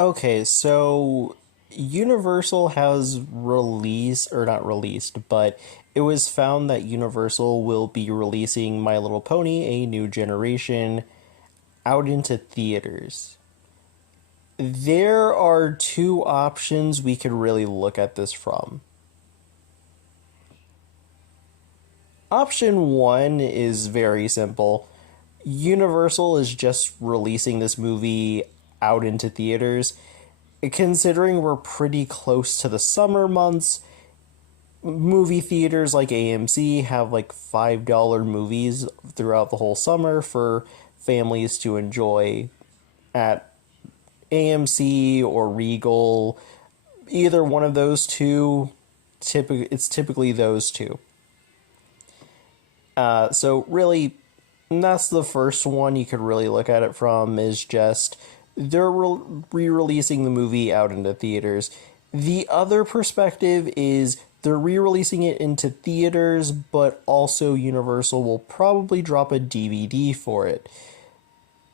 Okay, so Universal has released, or not released, but it was found that Universal will be releasing My Little Pony, A New Generation, out into theaters. There are two options we could really look at this from. Option one is very simple. Universal is just releasing this movie out into theaters. Considering we're pretty close to the summer months, movie theaters like AMC have like $5 movies throughout the whole summer for families to enjoy at AMC or Regal. Either one of those two, it's typically those two. So really, that's the first one you could really look at it from, is just they're re-releasing the movie out into theaters. The other perspective is they're re-releasing it into theaters, but also Universal will probably drop a DVD for it.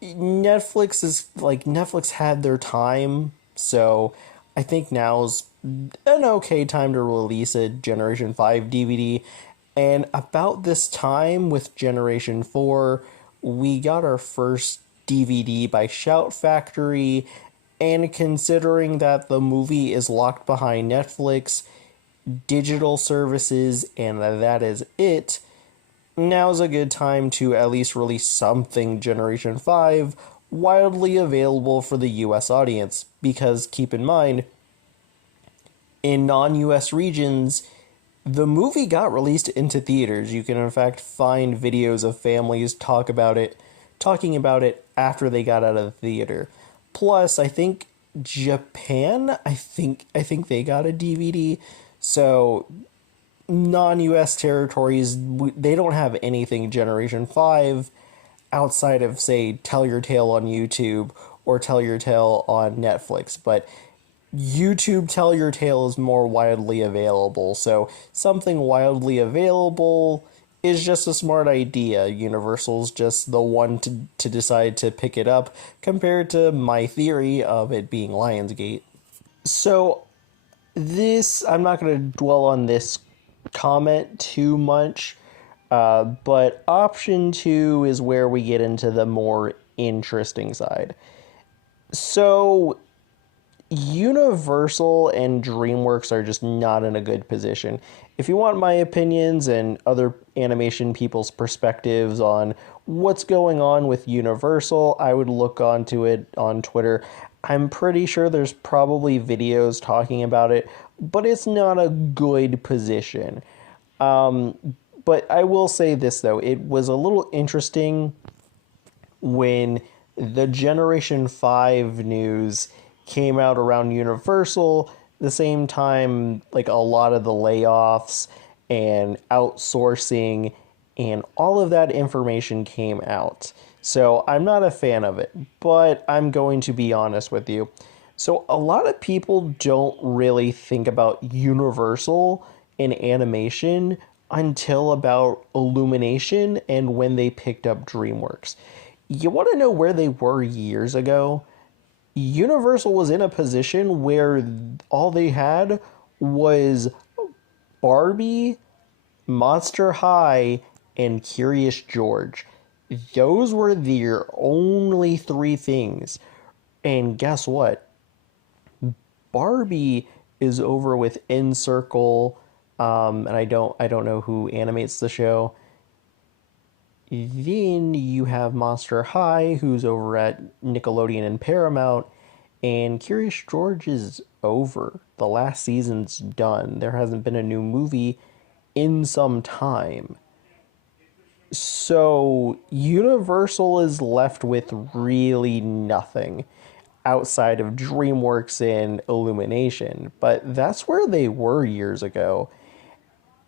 Netflix had their time, so I think now's an okay time to release a Generation 5 DVD. And about this time with Generation 4, we got our first DVD by Shout Factory, and considering that the movie is locked behind Netflix, digital services, and that is it, now's a good time to at least release something Generation 5 widely available for the US audience. Because keep in mind, in non US regions, the movie got released into theaters. You can in fact find videos of families talking about it after they got out of the theater. Plus, I think Japan, I think they got a DVD. So non-US territories, they don't have anything Generation 5 outside of, say, Tell Your Tale on YouTube or Tell Your Tale on Netflix. But YouTube Tell Your Tale is more widely available, so something wildly available is just a smart idea. Universal's just the one to decide to pick it up, compared to my theory of it being Lionsgate. So, I'm not going to dwell on this comment too much, but option two is where we get into the more interesting side. So, Universal and DreamWorks are just not in a good position. If you want my opinions and other animation people's perspectives on what's going on with Universal, I would look onto it on Twitter. I'm pretty sure there's probably videos talking about it, but it's not a good position. But I will say this, though. It was a little interesting when the Generation 5 news came out around Universal, the same time like a lot of the layoffs and outsourcing and all of that information came out. So I'm not a fan of it, but I'm going to be honest with you. So a lot of people don't really think about Universal in animation until about Illumination and when they picked up DreamWorks. You want to know where they were years ago? Universal was in a position where all they had was Barbie, Monster High, and Curious George. Those were their only three things. And guess what? Barbie is over with In Circle, and I don't know who animates the show. Then you have Monster High, who's over at Nickelodeon and Paramount, and Curious George is over. The last season's done. There hasn't been a new movie in some time. So Universal is left with really nothing outside of DreamWorks and Illumination, but that's where they were years ago.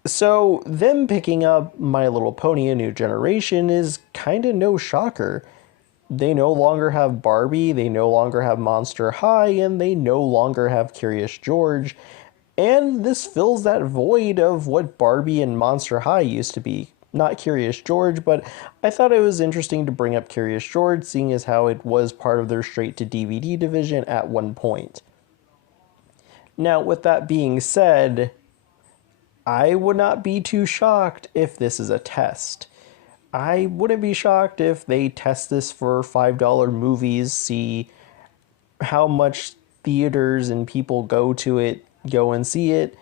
So, them picking up My Little Pony: A New Generation is kind of no shocker. They no longer have Barbie, they no longer have Monster High, and they no longer have Curious George. And this fills that void of what Barbie and Monster High used to be. not Curious George, but I thought it was interesting to bring up Curious George, seeing as how it was part of their straight to DVD division at one point. Now, with that being said, I would not be too shocked if this is a test. I wouldn't be shocked if they test this for $5 movies, see how much theaters and people go and see it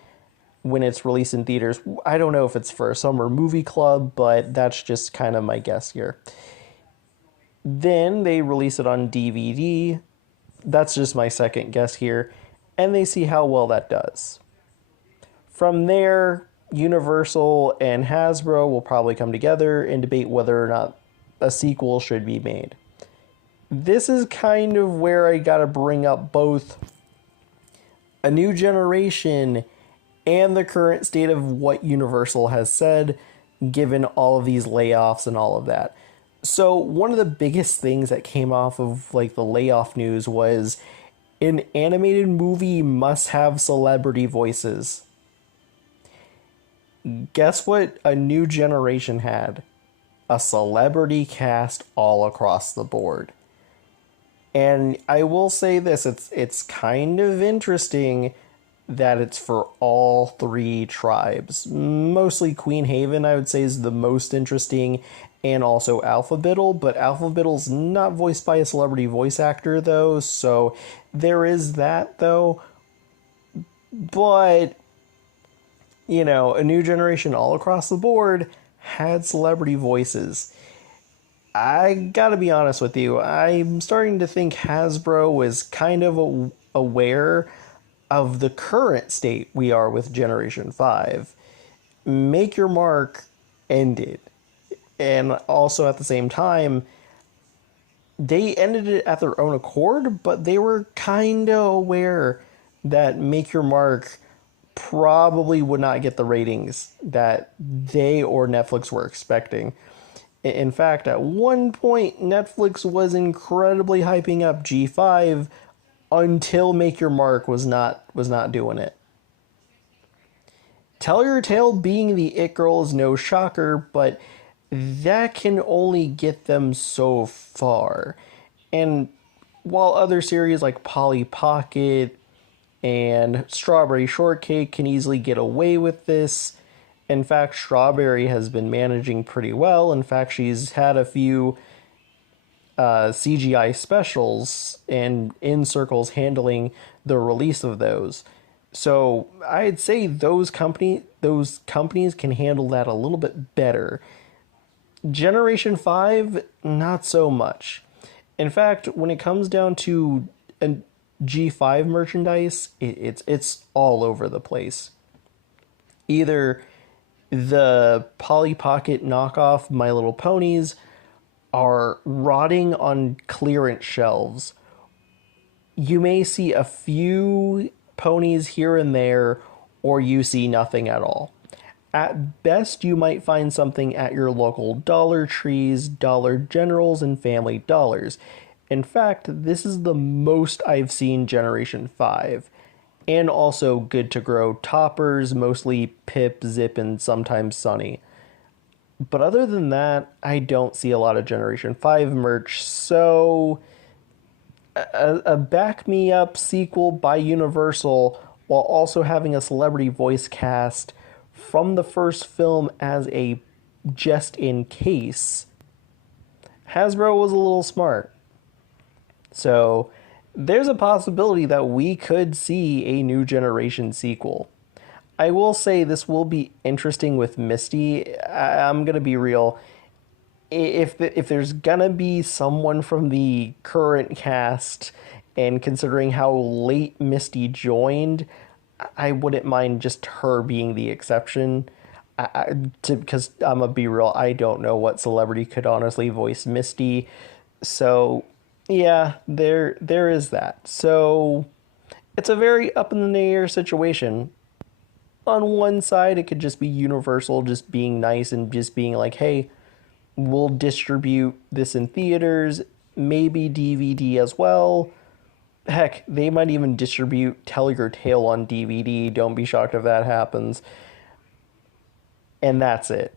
when it's released in theaters. I don't know if it's for a summer movie club, but that's just kind of my guess here. Then they release it on DVD. That's just my second guess here. And they see how well that does. From there, Universal and Hasbro will probably come together and debate whether or not a sequel should be made. This is kind of where I gotta bring up both a new generation and the current state of what Universal has said, given all of these layoffs and all of that. So one of the biggest things that came off of like the layoff news was an animated movie must have celebrity voices. Guess what a new generation had? A celebrity cast all across the board. And I will say this, it's kind of interesting that it's for all three tribes. Mostly Queen Haven, I would say, is the most interesting, and also Alpha Biddle, but Alpha Biddle's not voiced by a celebrity voice actor, though, so there is that, though. But, you know, a new generation all across the board had celebrity voices. I gotta be honest with you, I'm starting to think Hasbro is kind of aware of the current state we are with Generation 5. Make Your Mark ended. And also at the same time, they ended it at their own accord, but they were kind of aware that Make Your Mark probably would not get the ratings that they or Netflix were expecting. In fact, at one point, Netflix was incredibly hyping up G5 until Make Your Mark was not doing it. Tell Your Tale being the it girl is no shocker, but that can only get them so far. And while other series like Polly Pocket and Strawberry Shortcake can easily get away with this, in fact, Strawberry has been managing pretty well. In fact, she's had a few CGI specials and in circles handling the release of those. So I'd say those companies can handle that a little bit better. Generation 5, not so much. In fact, when it comes down to a G5 merchandise, it's all over the place. Either the Polly Pocket knockoff My Little Ponies are rotting on clearance shelves. You may see a few ponies here and there, or you see nothing at all. At best, you might find something at your local Dollar Trees, Dollar Generals, and Family Dollars. In fact, this is the most I've seen Generation 5. And also Good to Grow toppers, mostly Pip, Zip, and sometimes Sunny. But other than that, I don't see a lot of Generation 5 merch, so a Back Me Up sequel by Universal while also having a celebrity voice cast from the first film as a just in case, Hasbro was a little smart. So there's a possibility that we could see a new generation sequel. I will say this will be interesting with Misty. I'm going to be real. If there's going to be someone from the current cast, and considering how late Misty joined, I wouldn't mind just her being the exception. Because I'm going to be real, I don't know what celebrity could honestly voice Misty. So, yeah, there is that. So, it's a very up in the air situation. On one side, it could just be Universal just being nice and just being like, hey, we'll distribute this in theaters, maybe DVD as well. Heck, they might even distribute Tell Your Tale on DVD. Don't be shocked if that happens. And that's it.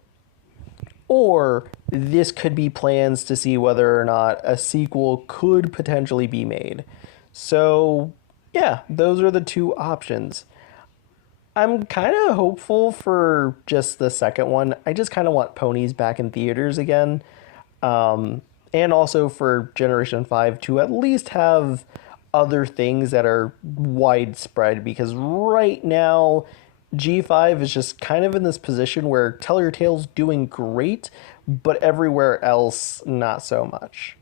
or this could be plans to see whether or not a sequel could potentially be made. So, yeah, those are the two options. I'm kind of hopeful for just the second one. I just kind of want ponies back in theaters again. And also for Generation 5 to at least have other things that are widespread, because right now G5 is just kind of in this position where Tell Your Tale's doing great, but everywhere else not so much.